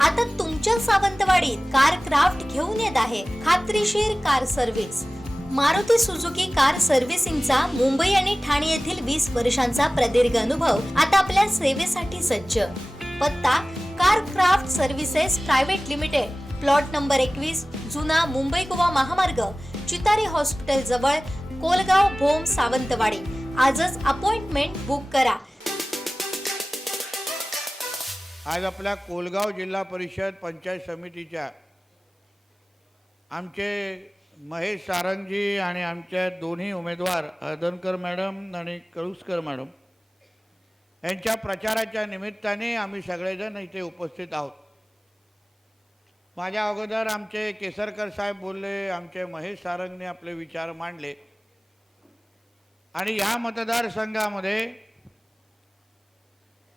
आता तुमच्या सावंतवाडीत car craft घेऊन येत आहे खात्रीशीर car service. Maruti Suzuki car सर्व्हिसिंगचा मुंबई आणि ठाणे येथील 20 वर्षांचा प्रदीर्घ अनुभव आता आपल्या सेवेसाठी सज्ज। पत्ता car craft services private limited, plot number 21, जुना मुंबई गोवा महामार्ग, चितारी हॉस्पिटल जवळ, कोलगाव भोम, सावंतवाडी। आजच अपॉइंटमेंट बुक करा। आज आपल्या कोलगाव जिल्हा परिषद पंचायत समितीच्या आमचे महेश सारंगजी आणि आमचे दोन्ही उमेदवार हळदणकर मॅडम आणि कळुसकर मॅडम यांच्या प्रचाराच्या निमित्ताने आम्ही सगळेजण इथे उपस्थित आहोत। माझ्या अगोदर आमचे केसरकर साहेब बोलले, आमचे महेश सारंगने आपले विचार मांडले आणि या मतदारसंघामध्ये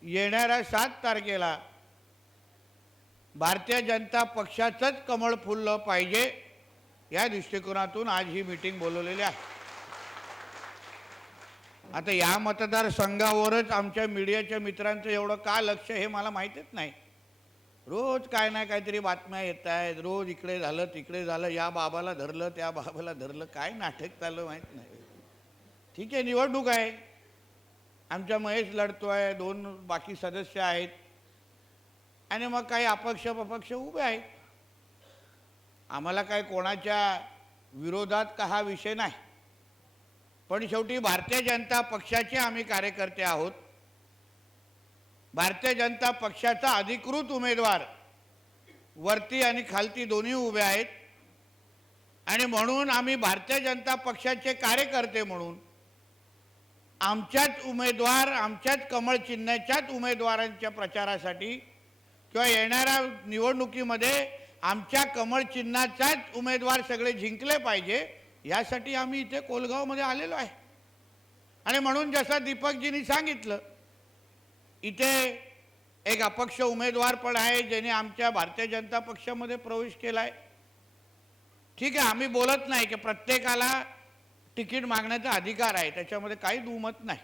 येणाऱ्या 7 तारखेला भारतीय जनता पक्षाचंच कमळ फुललं पाहिजे या दृष्टिकोनातून आज ही मीटिंग बोलवलेली आहे। आता या मतदारसंघावरच आमच्या मीडियाच्या मित्रांचं एवढं का लक्ष हे मला माहितीच नाही। रोज काय ना काहीतरी बातम्या येत आहेत, रोज इकडे झालं तिकडे झालं, या बाबाला धरलं त्या बाबाला धरलं, काय नाटक चाललं माहीत नाही। ठीक आहे, निवडणूक आहे, आमचा महेश लढतोय, 2 बाकी सदस्य आहेत आणि मग काही अपक्ष उभे आहेत। आम्हाला काय कोणाच्या विरोधात का हा विषय नाही, पण शेवटी भारतीय जनता पक्षाचे आम्ही कार्यकर्ते आहोत। भारतीय जनता पक्षाचा अधिकृत उमेदवार वरती आणि खालती दोन्ही उभे आहेत आणि म्हणून आम्ही भारतीय जनता पक्षाचे कार्यकर्ते म्हणून आमच्याच उमेदवार, आमच्याच कमळ चिन्हाच्याच उमेदवारांच्या प्रचारासाठी किंवा येणाऱ्या निवडणुकीमध्ये आमच्या कमळ चिन्हाचाच उमेदवार सगळे जिंकले पाहिजे यासाठी आम्ही इथे कोलगावमध्ये आलेलो आहे। आणि म्हणून जसं दीपकजींनी सांगितलं, इथे एक अपक्ष उमेदवार पण आहे ज्याने आमच्या भारतीय जनता पक्षामध्ये प्रवेश केला आहे। ठीक आहे, आम्ही बोलत नाही की प्रत्येकाला तिकीट मागण्याचा अधिकार आहे, त्याच्यामध्ये काही दुमत नाही।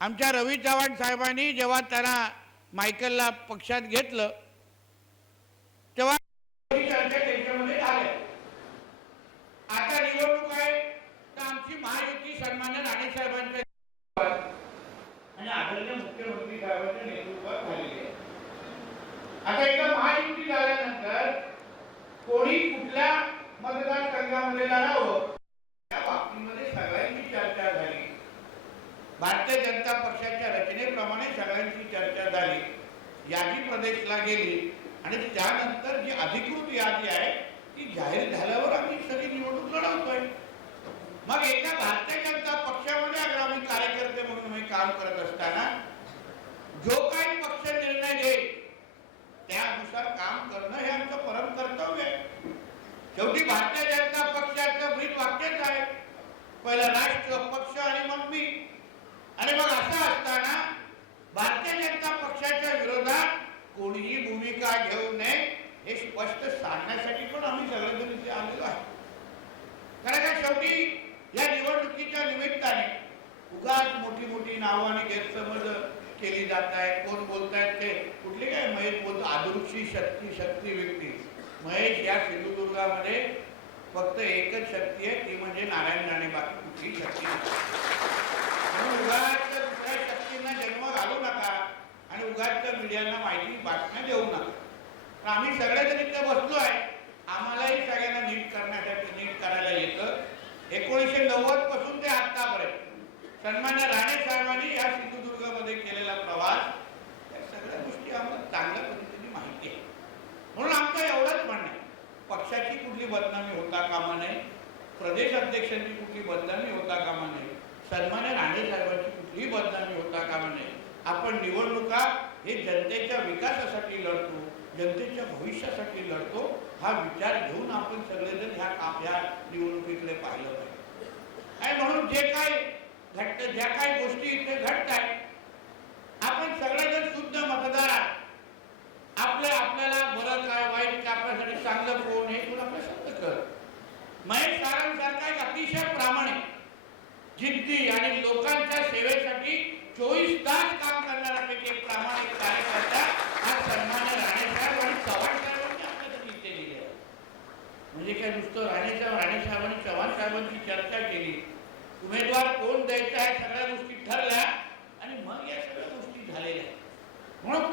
आमच्या रवी चव्हाण साहेबांनी जेव्हा त्यांना मायकलला पक्षात घेतलं तेव्हा चर्चा त्याच्यामध्ये झाल्या। आता निवडणूक आहे तर आमची महायुती सन्मान्य राणे साहेबांच्या आणि आदरणीय मुख्यमंत्री साहेबांच्या नेतृत्वात झालेली आहे। आता एकदा महायुती झाल्यानंतर कोणी कुठल्या मतदारसंघामध्ये लढावं या बाबतीमध्ये सगळ्यांची चर्चा झाली। भारतीय जनता पक्षाच्या रचनेप्रमाणे सगळ्यांची चर्चा झाली, यादी प्रदेशला गेली आणि त्यानंतर जी अधिकृत यादी आहे ती जाहीर झाल्यावर आम्ही सगळी निवडणूक लढवतोय। मग एका भारतीय जनता पक्षामध्ये अगर आम्ही कार्यकर्ते म्हणून आम्ही काम करत असताना जो काही पक्ष निर्णय घेईल त्यानुसार काम करणं हे आमचं परम कर्तव्य आहे। शेवटी भारतीय जनता पक्षाचं ब्रीद वाक्यच आहे, पहिला राष्ट्र, पक्ष आणि मग मी। आणि मग असं असताना भारतीय जनता पक्षाच्या विरोधात कोणीही भूमिका घेऊ नये हे स्पष्ट सांगण्यासाठी पण आम्ही सगळेजण इथे आलेलो आहे। कारण का शेवटी या निवडणुकीच्या निमित्ताने उगाच मोठी नावं आणि गैरसमज केली जात आहेत। कोण बोलतायत ते कुठली काय महेश बोलतो अदृश्य शक्ती व्यक्ती। महेश या सिंधुदुर्गामध्ये फक्त एकच शक्ती आहे, ती म्हणजे नारायण राणे, बाकी कुठली शक्ती नाही। उगाच दुसऱ्या शक्तींना जन्म घालू नका आणि उगाच मीडियांना माहिती बातम्या देऊ नका। आम्ही सगळेजण इथे बसलो आहे, आम्हालाही सगळ्यांना नीट करण्यासाठी नीट करायला येतं। 1990 पासून ते आतापर्यंत सन्मान्य राणे साहेबांनी या सिंधुदुर्गामध्ये केलेला प्रवास, या सगळ्या गोष्टी आम्हाला चांगल्या पद्धतीने माहिती आहे। म्हणून आमचं एवढंच म्हणणं आहे, पक्षाची कुठली बदनामी होता कामा नये, प्रदेश अध्यक्षांची कुठली बदनामी होता कामा नये, सन्मान्य राणे साहेबांची कुठलीही बदनामी होता कामा नये। आपण निवडणुका हे जनतेच्या विकासासाठी लढतो, जनतेच्या भविष्यासाठी लढतो, हा विचार घेऊन आपण सगळेजण ह्या निवडणुकीकडे पाहिलं पाहिजे। आणि म्हणून जे काय घडतं, ज्या काही गोष्टी इथे घडत आहेत, आपण सगळेजण शुद्ध मतदार आपल्याला बरं काय वाईट काय आपल्यासाठी चांगलं कोण हे थोडं आपलं शब्द कर। महेश सारंग सारखा एक अतिशय प्रामाणिक, जिद्दी आणि लोकांच्या सेवेसाठी 24 तास काम करणारा एक प्रामाणिक कार्यकर्ता हा सन्मान्य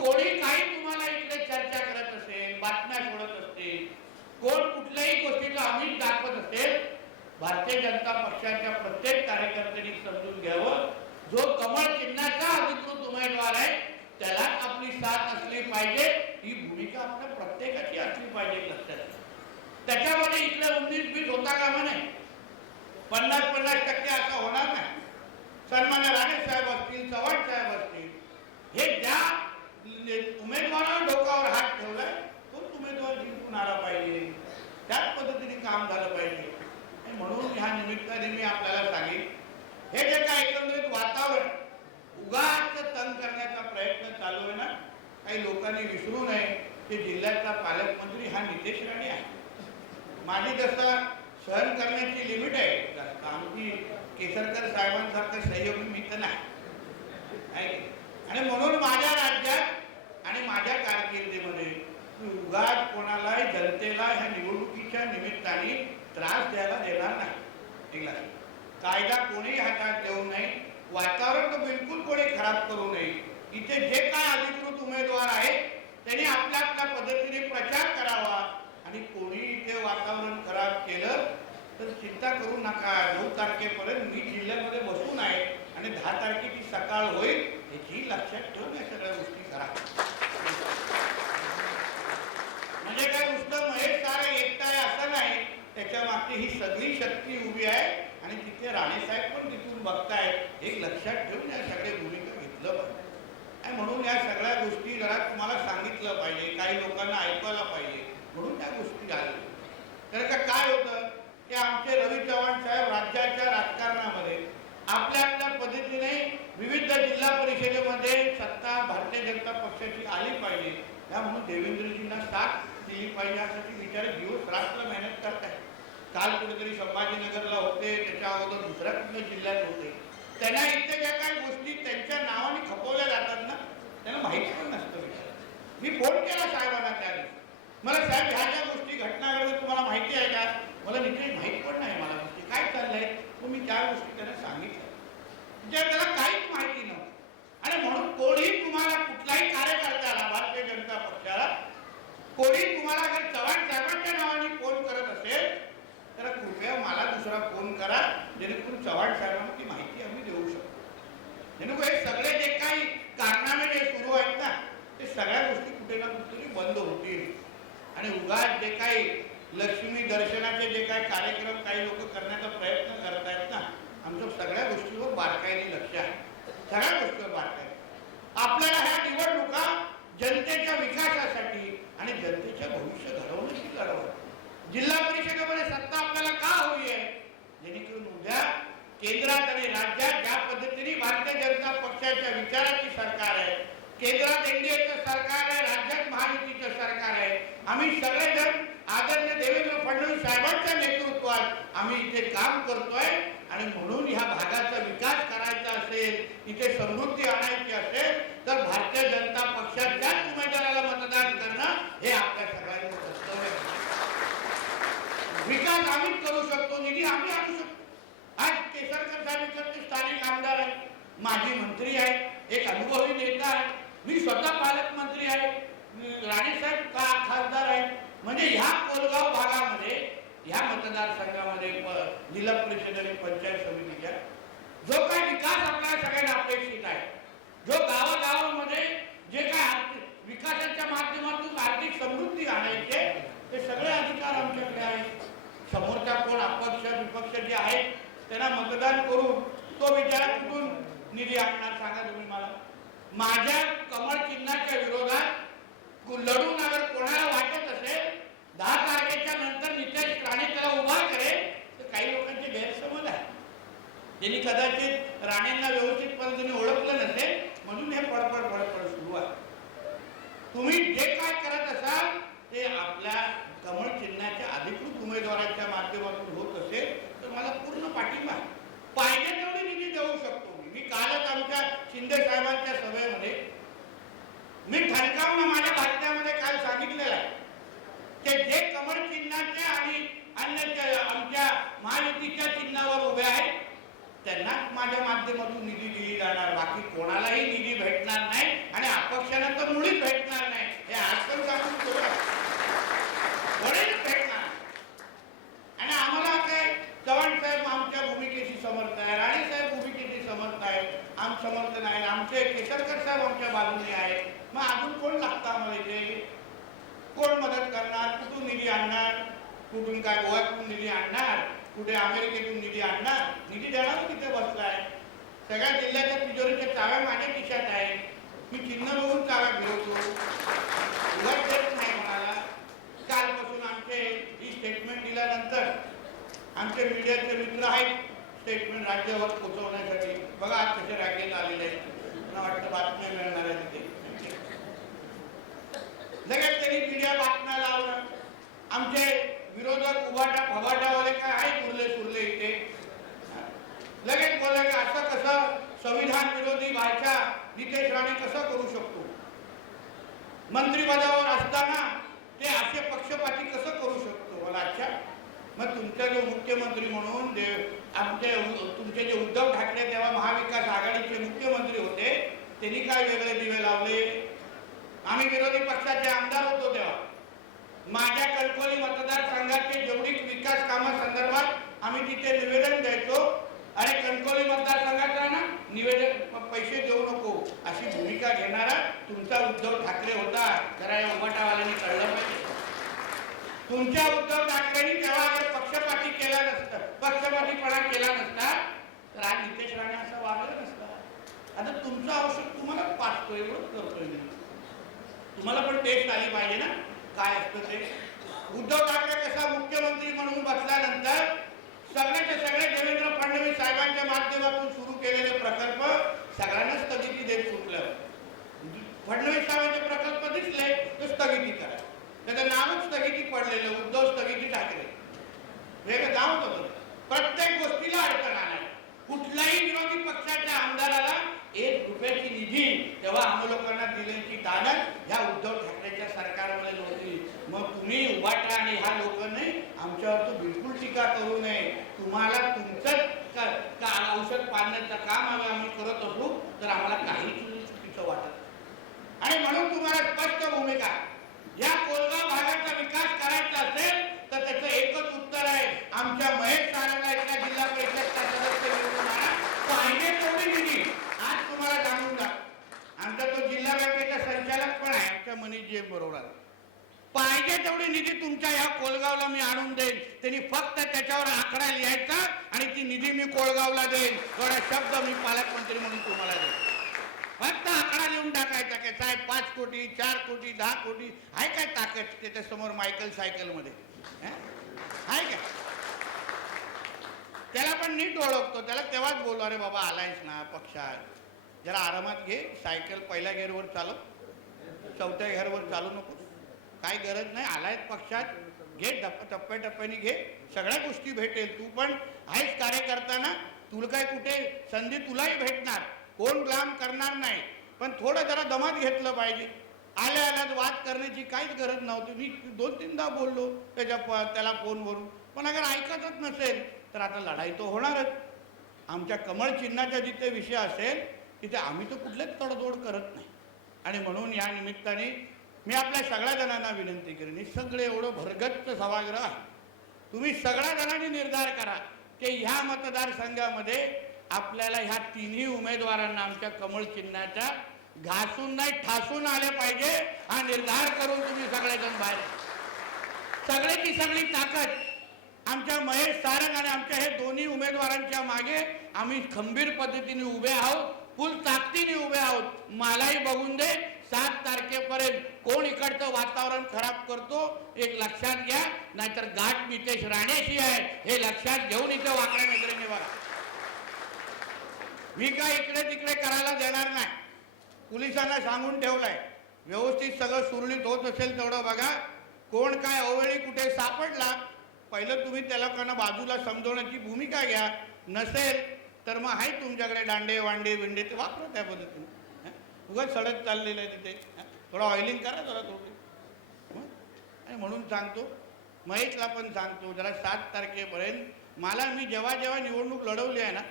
कोणी काही तुम्हाला इकडे चर्चा करत असेल, बातम्या सोडत असतील, कोण कुठल्याही गोष्टीचं आमिष दाखवत असेल, भारतीय जनता पक्षाच्या प्रत्येक कार्यकर्त्यांनी समजून घ्यावं, जो कमळ चिन्हाचा अधिकृत उमेदवार आहे त्याला आपली साथ असली पाहिजे, ही भूमिका आपल्या प्रत्येकाची असली पाहिजे लक्षात. त्याच्यामध्ये इकडे 19-20 होता कामा नाही, 50-50% असं होणार नाही. सन्मान्य राणे साहेब असतील, चव्हाण साहेब असतील, हे ज्या उमेदवारावर डोक्यावर हात ठेवलाय तोच उमेदवार जिंकून आला पाहिजे, त्याच पद्धतीने काम झालं पाहिजे. म्हणून ह्या निमित्ताने मी आपल्याला सांगेन, हे जे काय एकंदरीत वातावरण उगाच तंग करण्याचा प्रयत्न चालू आहे ना, काही लोकांनी विसरू नये की जिल्ह्याचा पालकमंत्री हा नितेश राणे आहे. माझी जसा सहन करण्याची लिमिट आहे, आमची केसरकर साहेबांसारखं सहयोगी मित्र नाही. आणि म्हणून माझ्या राज्यात आणि माझ्या कारकिर्दीमध्ये उगाच कोणालाही जनतेला ह्या निवडणुकीच्या निमित्ताने त्रास द्यायला देणार नाही. कायदा कोणी हातात देऊ नये, वातावरण तर बिलकुल कोणी खराब करू नये. इथे जे काय अधिकृत उमेदवार आहेत त्यांनी आपल्या आपल्या पद्धतीने प्रचार करावा, आणि कोणी इथे वातावरण खराब केलं तर चिंता करू नका. 9 तारखेपर्यंत मी जिल्ह्यामध्ये बसून आहे आणि 10 तारखेची सकाळ होईल याची लक्षात ठेवून या सगळ्या गोष्टी करा. म्हणजे काय नुसतं महेश सारे एकटा आहे असं नाही, त्याच्या मागची ही सगळी शक्ती उभी आहे आणि तिथे राणे साहेब पण तिथून बघतायत. एक लक्षात ठेवून या सगळ्या भूमिका घेतलं पाहिजे. आणि म्हणून या सगळ्या गोष्टी जरा तुम्हाला सांगितलं पाहिजे, काही लोकांना ऐकायला पाहिजे, म्हणून त्या गोष्टी झाल्या. तर का काय होतं की आमचे रवी चव्हाण साहेब राज्याच्या राजकारणामध्ये आपल्या आपल्या पद्धतीने विविध जिल्हा परिषदेमध्ये सत्ता भारतीय जनता पक्षाची आली पाहिजे, या म्हणून देवेंद्रजींना साथ दिली पाहिजे यासाठी विचार दिवस रात्र मेहनत करतायत. काल कुठेतरी संभाजीनगरला होते, त्याच्या अगोदर दुसऱ्या कुठल्या जिल्ह्यात होते. त्यांना इथे ज्या काही गोष्टी त्यांच्या नावाने खपवल्या जातात ना, त्यांना माहिती पण नसतं. मी फोन केला साहेबांना त्याने, मला साहेब ह्या ज्या गोष्टी घटना घडल्या तुम्हाला माहिती आहे का? मला निश्चित माहिती पण नाही मला गोष्टी काय चाललंय. तो मी त्या गोष्टी त्यांना सांगितलं, ज्या त्याला काहीच माहिती नव्हतं. आणि म्हणून कोणी तुम्हाला कुठलाही कार्यकर्त्याला भारतीय जनता पक्षाला कोणी तुम्हाला जर चव्हाण साहेबांच्या नावाने फोन करत असेल तर कृपया मला दुसरा फोन करा, जेणेकरून चव्हाण साहेबांना ती माहिती आम्ही देऊ शकतो. जेणेकरून हे सगळे जे काही कारनामे जे सुरू आहेत ना, ते सगळ्या गोष्टी कुठे ना कुठेतरी बंद होतील. आणि उगाच जे काही लक्ष्मी दर्शनाचे जे काही कार्यक्रम काही लोक करण्याचा प्रयत्न करत आहेत ना, आमच्या सगळ्या गोष्टीवर बारकाईने लक्ष आहे, सगळ्या गोष्टीवर बारकाईने. आपल्याला ह्या निवडणुका जनतेच्या विकासासाठी आणि जनतेच्या भविष्य घडवण्याची लढवत. जिल्हा परिषदेमध्ये सत्ता आपल्याला का हवी आहे? जेणेकरून उद्या केंद्रात आणि राज्यात ज्या पद्धतीने भारतीय जनता पक्षाच्या विचाराची सरकार आहे, केंद्रात एनडीएचं सरकार आहे, राज्यात महायुतीचं सरकार आहे, आम्ही सगळेजण आदरणीय देवेंद्र फडणवीस साहेबांच्या नेतृत्वात आम्ही इथे काम करतोय. आणि म्हणून ह्या भागाचा विकास करायचा असेल, इथे समृद्धी आणायची असेल तर भारतीय जनता पक्षाच्याच उमेदवाराला मतदान करणं हे आपल्या सगळ्यांचं कर्तव्य आहे. विकास आम्हीच करू शकतो, निधी आम्ही आणू शकतो. आज केसरकर साहेब इकडचे स्थानिक आमदार आहे, माजी मंत्री आहे, एक अनुभवी नेता आहे, मी स्वतः पालकमंत्री आहे, राणेसाहेब खासदार आहे. म्हणजे ह्या कोलगाव भागामध्ये ह्या मतदारसंघामध्ये जिल्हा परिषद आणि पंचायत समितीच्या जो काही विकास आपल्या सगळ्यांना अपेक्षित आहे, जो गावागावामध्ये जे काय विकासाच्या माध्यमातून आर्थिक समृद्धी आणायचे, ते सगळे अधिकार आमच्याकडे आहेत. समोरच्या कोण अपक्ष विपक्ष जे आहेत त्यांना मतदान करून तो बिचारा कुठून निधी आणणार सांगा तुम्ही मला. माझ्या कमळ चिन्हाच्या विरोधात लढून अगर कोणाला वाटत असेल 10 तारखेच्या नंतर नितेश राणे त्याला उभा करेल, तर काही लोकांचे गैरसमज आहे. त्यांनी कदाचित राणेंना व्यवस्थित पद्धतीने ओळखलं नसेल, म्हणून हे पडपड पडपड सुरू आहे. तुम्ही जे काय करत असाल ते आपल्या कमळ चिन्हाच्या अधिकृत उमेदवाराच्या माध्यमातून होत असेल तर मला पूर्ण पाठिंबा आहे. पाहिजे तेवढी निधी देऊ शकतो. मी कालच आमच्या शिंदे साहेबांच्या सभेमध्ये मी ठणकावून माझ्या बातम्यामध्ये काल सांगितलेलं आहे की जे कमळ चिन्हाच्या आणि अन्य आमच्या महायुतीच्या चिन्हावर उभे आहेत त्यांनाच माझ्या माध्यमातून निधी दिली जाणार, बाकी कोणालाही निधी भेटणार नाही आणि अपक्षांना तर मुळीच भेटणार नाही. हे आजकाल आपण कोणीच भेटणार. आणि आम्हाला काय चव्हाण साहेब आमच्या भूमिकेशी समर्थ आहे, राणे साहेब भूमिकेशी समर्थ आहेत, आम समर्थ नाही, आमचे केसरकर साहेब आमच्या बाजूने आहेत. मग अजून कोण लागतं आम्हाला इथे? कोण मदत करणार? कुठून निधी आणणार? कुठून काय गोव्यातून निधी आणणार? कुठे अमेरिकेतून निधी आणणार? निधी देणार तिथे बसलाय. सगळ्या जिल्ह्याच्या तिजोरीच्या चाव्या माझ्या खिशात आहे. मी चिन्ह बघून चाव्या फिरवतो, उगाच देत नाही कोणाला. कालपासून आमचे ही स्टेटमेंट दिल्यानंतर आमचे मीडियाचे मित्र आहेत स्टेटमेंट राज्यावर पोहोचवण्यासाठी. बघा आज कसे राखेत आलेले आहेत, मला वाटतं बातम्या मिळणार आहे तिथे. लगेच त्यांनी मीडिया बातम्या लावलं. आमचे विरोधक उभाटा फबाटावाले काय आहेत उरले सुरले इथे, लगेच बोलले की असं कसं संविधान विरोधी भाषा नितेश राणे कसं करू शकतो, मंत्रिपदावर असताना ते असे पक्षपाती कसं करू शकतो. मला अच्छा, मग तुमचा जो मुख्यमंत्री म्हणून तुमचे जे उद्धव ठाकरे तेव्हा महाविकास आघाडीचे मुख्यमंत्री होते, त्यांनी काय वेगळे दिवे लावले? आम्ही विरोधी पक्षाचे आमदार होतो तेव्हा माझ्या कणकवली मतदारसंघाचे जेवढी विकास कामासंदर्भात आम्ही तिथे निवेदन द्यायचो आणि कणकवली मतदारसंघाचा ना निवेदन पैसे देऊ नको अशी भूमिका घेणारा तुमचा उद्धव ठाकरे होता. जरा या उभाटावाल्यांनी कळलं पाहिजे. तुमच्या उद्धव ठाकरेंनी तेव्हा अगर पक्षपाती केला नसता, पक्षपातीपणा केला नसता तर आज नितेश राणे असं वागलं नसता. आता तुमचं औषध तुम्हाला पाचतोय, एवढंच करतोय मी. तुम्हाला पण टेस्ट आली पाहिजे ना काय असतं ते. उद्धव ठाकरे कसा मुख्यमंत्री म्हणून बसल्यानंतर सगळ्याचे सगळे देवेंद्र फडणवीस साहेबांच्या माध्यमातून सुरू केलेले प्रकल्प सगळ्यांना स्थगिती देत सुटलं. फडणवीस साहेबांचे प्रकल्प दिसले तर स्थगिती करा. त्याचं नावच स्थगिती पडलेलं, उद्धव स्थगिती ठाकरे, वेगळं नाव होतं. प्रत्येक गोष्टीला अडचण आल्या. कुठल्याही विरोधी पक्षाच्या आमदाराला 1 रुपयाची निधी तेव्हा आम्ही लोकांना दिल्याची दानत ह्या उद्धव ठाकरेच्या सरकारमध्ये नव्हती. मग तुम्ही उभाटा आणि ह्या लोकांनी आमच्यावर तर बिलकुल टीका करू नये. तुम्हाला तुमचंच औषध पाडण्याचं काम आम्ही करत असू तर आम्हाला काही चुकीचं वाटत. आणि म्हणून तुम्हाला स्पष्ट भूमिका, या कोलगाव भागाचा विकास करायचा असेल तर त्याचं एकच उत्तर आहे. आमच्या महेश सारंगा इथल्या जिल्हा परिषदचा सदस्य निवडून आणा, पाहिजे तेवढी निधी. आज तुम्हाला सांगून जा, आमचा तो जिल्हा बँकेचा संचालक पण आहे आमच्या मनीष जे बरोबर, पाहिजे तेवढी निधी तुमच्या या कोलगावला मी आणून देईन. त्यांनी फक्त त्याच्यावर आकडा लिहायचा आणि ती निधी मी कोलगावला देईन, एवढा शब्द मी पालकमंत्री म्हणून तुम्हाला देईन. फक्त आकडा लिहून टाकायचा की साहेब 5 कोटी 4 कोटी 10 कोटी आहे काय ताकद त्याच्या समोर मायकल सायकल मध्ये आहे का? त्याला पण नीट ओळखतो, त्याला तेव्हाच बोललो अरे बाबा आलायस ना पक्षात, जरा आरामात घे, सायकल पहिल्या गेअरवर चालव, 4थ्या गेअरवर चालू नको, काय गरज नाही, आलायस पक्षात घे, टप्प्याटप्प्याने घे, सगळ्या गोष्टी भेटेल. तू पण आहेस कार्यकर्ता ना, तुला काय कुठे संधी तुलाही भेटणार, कोण लांब करणार नाही, पण थोडं जरा दमात घेतलं पाहिजे. आल्याच वाद करण्याची काहीच गरज नव्हती. मी 2-3दा बोललो त्याला फोनवरून, पण अगर ऐकतच नसेल तर आता लढाई तो होणारच. आमच्या कमळ चिन्हाचा जिथे विषय असेल तिथे आम्ही तर कुठलेच तडजोड करत नाही. आणि म्हणून या निमित्ताने मी आपल्या सगळ्या जणांना विनंती करेन, हे सगळे एवढं भरगच्च सभागृह आहे, तुम्ही सगळ्या जणांनी निर्धार करा की ह्या मतदारसंघामध्ये आपल्याला ह्या तिन्ही उमेदवारांना आमच्या कमळ चिन्हाच्या घासून नाही ठासून आले पाहिजे. हा निर्धार करून तुम्ही सगळेजण बाहेर, सगळ्याची सगळी ताकद आमच्या महेश सारंग आणि आमच्या हे दोन्ही उमेदवारांच्या मागे आम्ही खंबीर पद्धतीने उभे आहोत, फुल ताकदीने उभे आहोत. मलाही बघून दे 7 तारखेपर्यंत कोण इकडचं वातावरण खराब करतो एक लक्षात घ्या, नाहीतर गाठ नितेश राणेशी आहे हे लक्षात घेऊन इथं वाकड्या नजरेने बघा. मी काय इकडे तिकडे करायला देणार नाही. पोलिसांना सांगून ठेवलंय, व्यवस्थित सगळं सुरळीत होत असेल तेवढं बघा. कोण काय अवेळी कुठे सापडला पहिलं तुम्ही त्या लोकांना बाजूला समजवण्याची भूमिका घ्या. नसेल तर मग आहे तुमच्याकडे दांडे वांडे विंडे ते वापरा त्या पद्धतीने. उगाच सडक चाललेलं आहे तिथे, थोडं ऑइलिंग करा जरा थोडी. आणि म्हणून सांगतो, महेशला पण सांगतो, जरा 7 तारखेपर्यंत मला, मी जेव्हा जेव्हा निवडणूक लढवली आहे ना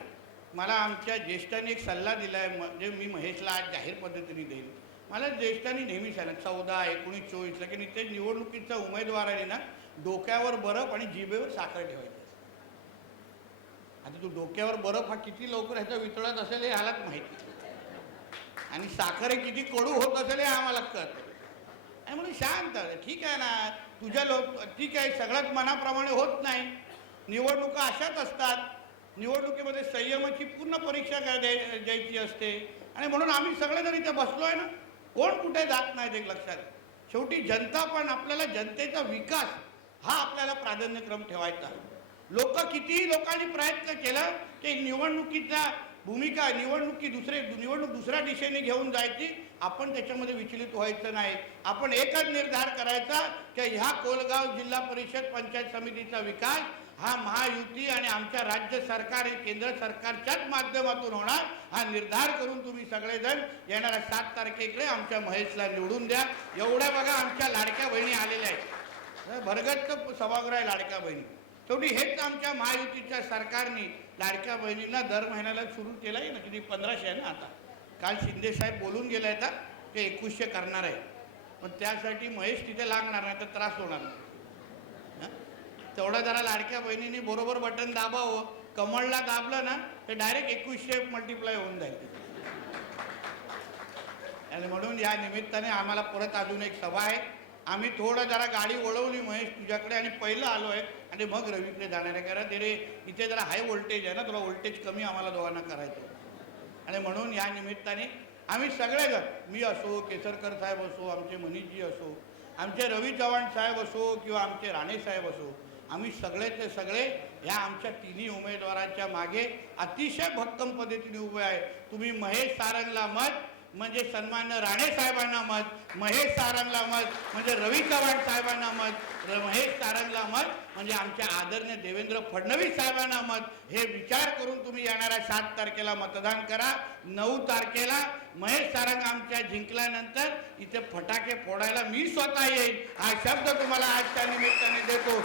मला आमच्या ज्येष्ठांनी एक सल्ला दिला आहे, म्हणजे मी महेशला आज जाहीर पद्धतीने देईन. मला ज्येष्ठांनी नेहमी सांगितलं 14, 19, 24 की ते निवडणुकीचा उमेदवाराने ना डोक्यावर बर्फ आणि जिभेवर साखर ठेवायची. आता तू डोक्यावर बर्फ हा किती लवकर ह्याचा वितळत असेल हे ह्यालाच माहिती, आणि साखर हे किती कडू होत असेल हे आम्हाला कळतं. आणि म्हणून शांत, ठीक आहे ना, तुझ्या ठीक आहे, सगळ्यात मनाप्रमाणे होत नाही. निवडणुका अशाच असतात. निवडणुकीमध्ये संयमाची पूर्ण परीक्षा द्यायची असते, आणि म्हणून आम्ही सगळेजण इथे बसलो आहे ना, कोण कुठे जात नाही ते लक्षात. शेवटी जनता पण आपल्याला, जनतेचा विकास हा आपल्याला प्राधान्यक्रम ठेवायचा. कितीही लोकांनी प्रयत्न केला की निवडणुकीचा भूमिका, निवडणूक दुसऱ्या दिशेने घेऊन जायची, आपण त्याच्यामध्ये विचलित व्हायचं नाही. आपण एकच निर्धार करायचा की ह्या कोलगाव जिल्हा परिषद पंचायत समितीचा विकास हा महायुती आणि आमच्या राज्य सरकार आणि केंद्र सरकारच्याच माध्यमातून होणार, हा निर्धार करून तुम्ही सगळेजण येणाऱ्या 7 तारखेकडे आमच्या महेशला निवडून द्या. एवढ्या बघा आमच्या लाडक्या बहिणी आलेल्या आहेत, भरगच्च सभागृह आहे लाडक्या बहिणी. शेवटी हेच आमच्या महायुतीच्या सरकारने लाडक्या बहिणींना दर महिन्याला सुरू केलं आहे ना, किती 1500 आहे ना आता. काल शिंदे साहेब बोलून गेले आहेत ते 2100 करणार आहे, पण त्यासाठी महेश तिथे लागणार नाही तर त्रास होणार नाही. तेवढा जरा लाडक्या बहिणींनी बरोबर बटन दाबावं. कमळला दाबलं ना ते डायरेक्ट 2100 मल्टिप्लाय होऊन जाईल. आणि म्हणून या निमित्ताने आम्हाला परत अजून एक सभा आहे. आम्ही थोडं जरा गाडी वळवली महेश तुझ्याकडे, आणि पहिलं आलो आहे आणि मग रवीकडे जाणार आहे. कारण ते इथे जरा हाय व्होल्टेज आहे ना, तुला व्होल्टेज कमी आम्हाला दोघांना करायचं. आणि म्हणून या निमित्ताने आम्ही सगळेजण, मी असो, केसरकर साहेब असो, आमचे मनीषजी असो, आमचे रवी चव्हाण साहेब असो किंवा आमचे राणे साहेब असो, आम्ही सगळेचे सगळे ह्या आमच्या तिन्ही उमेदवारांच्या मागे अतिशय भक्कम पद्धतीने उभे आहे. तुम्ही महेश सारंगला मत म्हणजे सन्मान्य राणे साहेबांना मत, महेश सारंगला मत म्हणजे रवी चव्हाण साहेबांना मत, महेश सारंगला मत म्हणजे आमच्या आदरणीय देवेंद्र फडणवीस साहेबांना मत, हे विचार करून तुम्ही येणाऱ्या 7 तारखेला मतदान करा. 9 तारखेला महेश सारंग आमच्या जिंकल्यानंतर इथे फटाके फोडायला मी स्वतः येईल, हा शब्द तुम्हाला आजच्या निमित्ताने देतो.